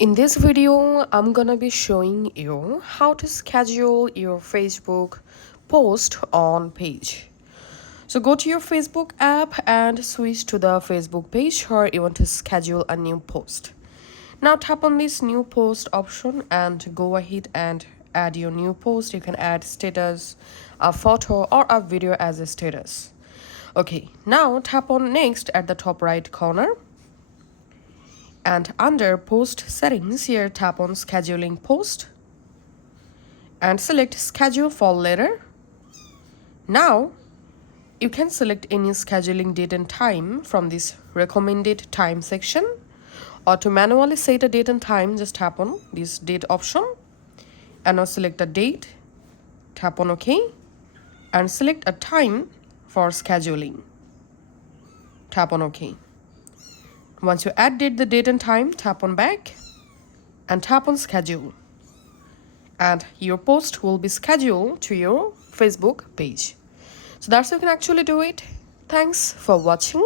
In this video, I'm gonna be showing you how to schedule your Facebook post on page. So go to your Facebook app and switch to the Facebook page where you want to schedule a new post. Now tap on this new post option and go ahead and add your new post. You can add status, a photo or a video as a status. Okay, now tap on next at the top right corner. And under post settings here, tap on scheduling post and select schedule for later. Now you can select any scheduling date and time from this recommended time section, or to manually set a date and time, just tap on this date option and now select a date, tap on OK and select a time for scheduling, tap on OK. Once you added the date and time, tap on back and tap on schedule, and your post will be scheduled to your Facebook page. So that's how you can actually do it. Thanks for watching.